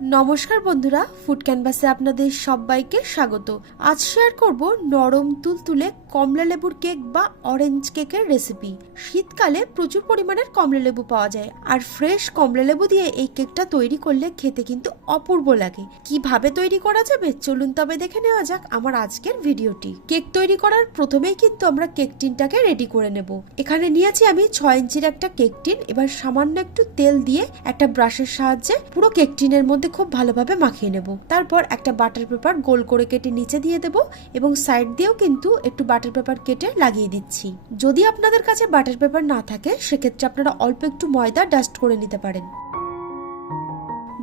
নমস্কার বন্ধুরা ফুড ক্যানভাসে আপনাদের সবাইকে স্বাগত। আজ শেয়ার করব নরম তুলতুলে কমলা লেবুর কেক বা অরেঞ্জ কেকের রেসিপি শীতকালে প্রচুর পরিমাণের কমলা লেবু পাওয়া যায়। আর ফ্রেশ কমলা লেবু দিয়ে এই কেকটা তৈরি করলে খেতে কিন্তু অপূর্ব লাগে। কীভাবে তৈরি করা যাবে? চলুন তবে দেখে নেওয়া যাক আমার আজকের ভিডিওটি। কেক তৈরি করার প্রথমেই কিন্তু আমরা কেক টিনটাকে রেডি করে নেব। এখানে নিয়েছি আমি ছয় ইঞ্চির একটা কেক টিন। এবার সামান্য একটু তেল দিয়ে একটা ব্রাশের সাহায্যে পুরো কেক টিনের মধ্যে খুব ভালোভাবে মাখিয়ে নেব। তারপর একটা বাটার পেপার গোল করে কেটে নিচে দিয়ে দেব এবং সাইড দিয়েও কিন্তু একটু বাটার পেপার কেটে লাগিয়ে দিচ্ছি। যদি আপনাদের কাছে বাটার পেপার না থাকে, সেক্ষেত্রে আপনারা অল্প একটু ময়দা ডাস্ট করে নিতে পারেন।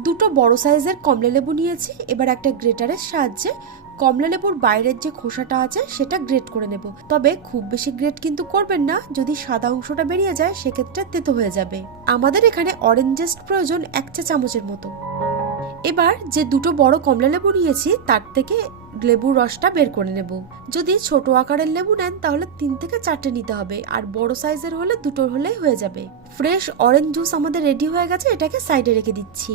দুটো বড় সাইজের কমলা লেবু নিয়েছি, এবার একটা গ্রেটারের সাহায্যে কমলা লেবুর বাইরের যে খোসাটা আছে, সেটা গ্রেট করে নেব। তবে খুব বেশি গ্রেট কিন্তু করবেন না, যদি সাদা অংশটা বেরিয়ে যায়, সেক্ষেত্রে তেতো হয়ে যাবে। আমাদের এখানে অরেঞ্জেস্ট প্রয়োজন এক চা চামচের মতো। এবার যে দুটো বড় কমলা লেবু নিয়েছি, তার থেকে লেবুর রসটা বের করে নেব। যদি ছোট আকারের লেবু নেন, তাহলে তিন থেকে চারটে নিতে হবে, আর বড় সাইজের হলে দুটো হলেই হয়ে যাবে। ফ্রেশ অরেঞ্জ জুস আমাদের রেডি হয়ে গেছে, এটাকে সাইডে রেখে দিচ্ছি।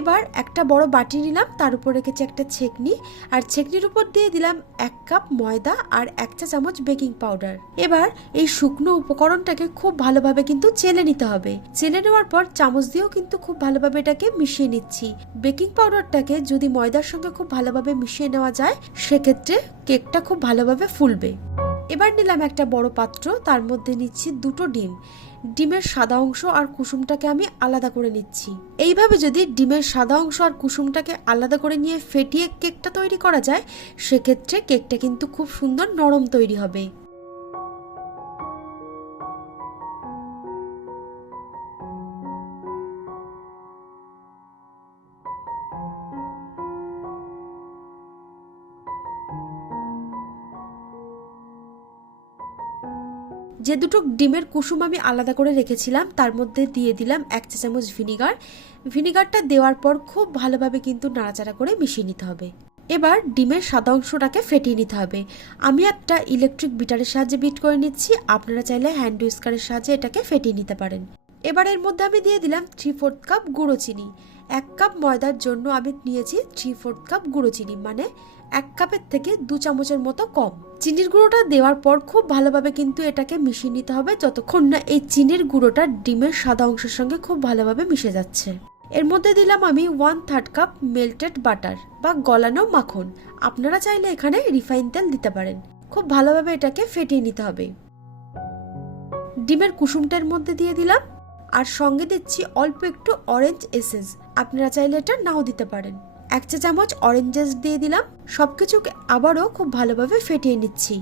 এবার একটা বড় বাটি নিলাম, তার উপর রেখেছি একটা ছেকনি, আর ছেকনির উপর দিয়ে দিলাম এক কাপ ময়দা আর এক চা চামচ বেকিং পাউডার। এবার এই শুকনো উপকরণটাকে খুব ভালোভাবে কিন্তু চেলে নিতে হবে। চেলে নেওয়ার পর চামচ দিয়েও কিন্তু খুব ভালোভাবে এটাকে মিশিয়ে নিচ্ছি। বেকিং পাউডারটাকে যদি ময়দার সঙ্গে খুব ভালোভাবে মিশিয়ে নেওয়া যায়, সেক্ষেত্রে কেকটা খুব ভালোভাবে ফুলবে। এবার নিলাম একটা বড় পাত্র, তার মধ্যে নিচ্ছি দুটো ডিম। ডিমের সাদা অংশ আর কুসুমটাকে আমি আলাদা করে নিচ্ছি। এইভাবে যদি ডিমের সাদা অংশ আর কুসুমটাকে আলাদা করে নিয়ে ফেটিয়ে কেকটা তৈরি করা যায়, সেক্ষেত্রে কেকটা কিন্তু খুব সুন্দর নরম তৈরি হবে। যে দুটো ডিমের কুসুম আমি আলাদা করে রেখেছিলাম, তার মধ্যে দিয়ে দিলাম এক চা চামচ ভিনিগার। ভিনিগারটা দেওয়ার পর খুব ভালোভাবে কিন্তু নাড়াচাড়া করে মিশিয়ে নিতে হবে। এবার ডিমের সাদা অংশটাকে ফেটিয়ে নিতে হবে। আমি একটা ইলেকট্রিক বিটারের সাহায্যে বিট করে নিচ্ছি, আপনারা চাইলে হ্যান্ড উইস্কারের সাহায্যে এটাকে ফেটিয়ে নিতে পারেন। এবার এর মধ্যে আমি দিয়ে দিলাম থ্রি ফোর্থ কাপ গুঁড়ো চিনি। এক কাপ ময়দার জন্য আমি নিয়েছি থ্রি ফোর্থ কাপ গুঁড়ো চিনি মানে এক কাপের থেকে দু চামচের মতো কম। চিনির গুঁড়োটা দেওয়ার পর খুব ভালোভাবে কিন্তু এটাকে মিশিয়ে নিতে হবে যতক্ষণ না এই চিনির গুঁড়োটা ডিমের সাদা অংশের সঙ্গে খুব ভালোভাবে মিশে যাচ্ছে। এর মধ্যে দিলাম আমি one third cup melted butter বা গলানো মাখন। আপনারা চাইলে এখানে রিফাইন তেল দিতে পারেন। খুব ভালোভাবে এটাকে ফেটিয়ে নিতে হবে। ডিমের কুসুমটার মধ্যে দিয়ে দিলাম। আর সঙ্গে দিচ্ছি অল্প একটু অরেঞ্জ এসেন্স আপনারা চাইলে এটা নাও দিতে পারেন। এক চা চামচ অরেঞ্জেস দিয়ে দিলাম। সব কিছুকে আবারও খুব ভালোভাবে ফেটিয়ে নিচ্ছি।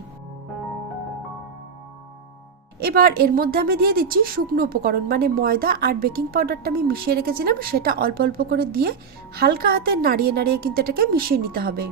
এবার এর মধ্যে আমি দিয়ে দিচ্ছি শুকনো উপকরণ মানে ময়দা আর বেকিং পাউডারটা আমি মিশিয়ে রেখেছিলাম, সেটা অল্প অল্প করে দিয়ে হালকা হাতে নাড়িয়ে নাড়িয়ে কিন্তু এটাকে মিশিয়ে নিতে হবে।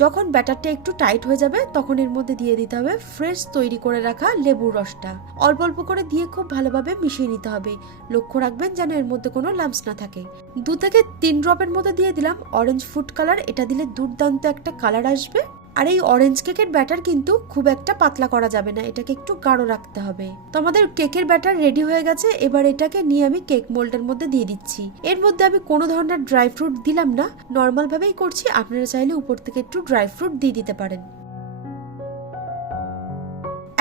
যখন ব্যাটারটা একটু টাইট হয়ে যাবে, তখন এর মধ্যে দিয়ে দিতে হবে ফ্রেশ তৈরি করে রাখা লেবুর রসটা। অল্প অল্প করে দিয়ে খুব ভালোভাবে মিশিয়ে নিতে হবে। লক্ষ্য রাখবেন যেন এর মধ্যে কোনো লাম্পস না থাকে। দু থেকে তিন ড্রপের মতো দিয়ে দিলাম অরেঞ্জ ফুড কালার এটা দিলে দুর্দান্ত একটা কালার আসবে। আর এই অরেঞ্জ কেকের ব্যাটার কিন্তু খুব একটা পাতলা করা যাবে না, এটাকে একটু গাঢ় রাখতে হবে। তো আমাদের কেকের ব্যাটার রেডি হয়ে গেছে, এবার এটাকে নিয়ে আমি কেক মোল্ডের মধ্যে দিয়ে দিচ্ছি। এর মধ্যে আমি কোনো ধরনের ড্রাই ফ্রুট দিলাম না নর্মাল ভাবেই করছি, আপনারা চাইলে উপর থেকে একটু ড্রাই ফ্রুট দিয়ে দিতে পারেন।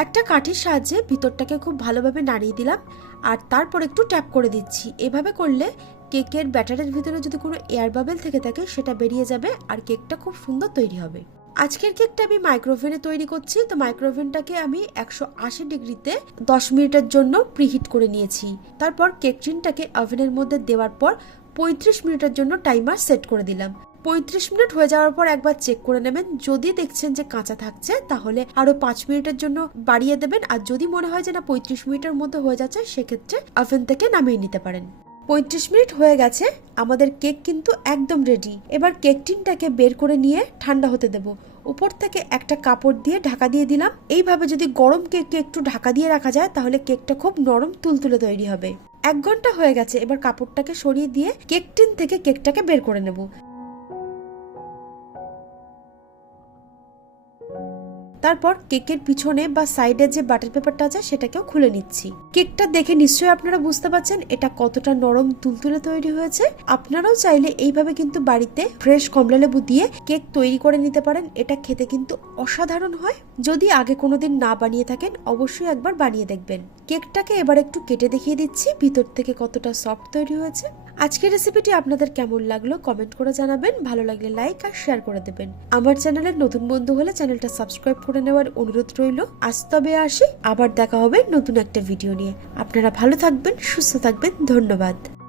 একটা কাঠির সাহায্যে ভিতরটাকে খুব ভালোভাবে নাড়িয়ে দিলাম, আর তারপর একটু ট্যাপ করে দিচ্ছি। এভাবে করলে কেকের ব্যাটারের ভিতরে যদি কোনো এয়ার বাবেল থেকে থাকে, সেটা বেরিয়ে যাবে, আর কেকটা খুব সুন্দর তৈরি হবে। আজকের কেকটা আমি মাইক্রোওভেনে তৈরি করছি। তো মাইক্রোওভেনটাকে আমি একশো আশি ডিগ্রিতে দশ মিনিটের জন্য প্রিহিট করে নিয়েছি। তারপর কেক টিনটাকে ওভেনের মধ্যে দেওয়ার পর পঁয়ত্রিশ মিনিটের জন্য টাইমার সেট করে দিলাম। পঁয়ত্রিশ মিনিট হয়ে যাওয়ার পর একবার চেক করে নেবেন। যদি দেখছেন যে কাঁচা থাকছে, তাহলে আরও পাঁচ মিনিটের জন্য বাড়িয়ে দেবেন। আর যদি মনে হয় যে না পঁয়ত্রিশ মিনিটের মধ্যে হয়ে যাচ্ছে, সেক্ষেত্রে ওভেন থেকে নামিয়ে নিতে পারেন। পঁয়ত্রিশ মিনিট হয়ে গেছে, আমাদের কেক কিন্তু একদম রেডি এবার কেক টিনটাকে বের করে নিয়ে ঠান্ডা হতে দেব। উপর থেকে একটা কাপড় দিয়ে ঢাকা দিয়ে দিলাম। এইভাবে যদি গরম কেককে একটু ঢাকা দিয়ে রাখা যায়, তাহলে কেকটা খুব নরম তুলতুলে তৈরি হবে। এক ঘণ্টা হয়ে গেছে, এবার কাপড়টাকে সরিয়ে দিয়ে কেক টিন থেকে কেকটাকে বের করে নেব। তারপর কেকের পিছনে বা সাইডে যে বাটার পেপারটা আছে সেটাকেও খুলে নিচ্ছি। কেকটা দেখে নিশ্চয়ই আপনারা বুঝতে পারছেন এটা কতটা নরম তুলতুলে তৈরি হয়েছে। আপনারাও চাইলে এইভাবে কিন্তু বাড়িতে ফ্রেশ কমলা লেবু দিয়ে কেক তৈরি করে নিতে পারেন। এটা খেতে কিন্তু অসাধারণ হয়। যদি আগে কোনোদিন না বানিয়ে থাকেন, অবশ্যই একবার বানিয়ে দেখবেন। কেকটাকে এবার একটু কেটে দেখিয়ে দিচ্ছি, ভিতর থেকে কতটা সফট তৈরি হয়েছে। আজকের রেসিপিটি আপনাদের কেমন লাগল কমেন্ট করে জানাবেন, ভালো লাগলে লাইক আর শেয়ার করে দেবেন। আমার চ্যানেলের নতুন বন্ধু হলে চ্যানেলটা সাবস্ক্রাইব করে নেওয়ার অনুরোধ রইল। আজ তবে আসি, আবার দেখা হবে নতুন একটা ভিডিও নিয়ে। আপনারা ভালো থাকবেন, সুস্থ থাকবেন, ধন্যবাদ।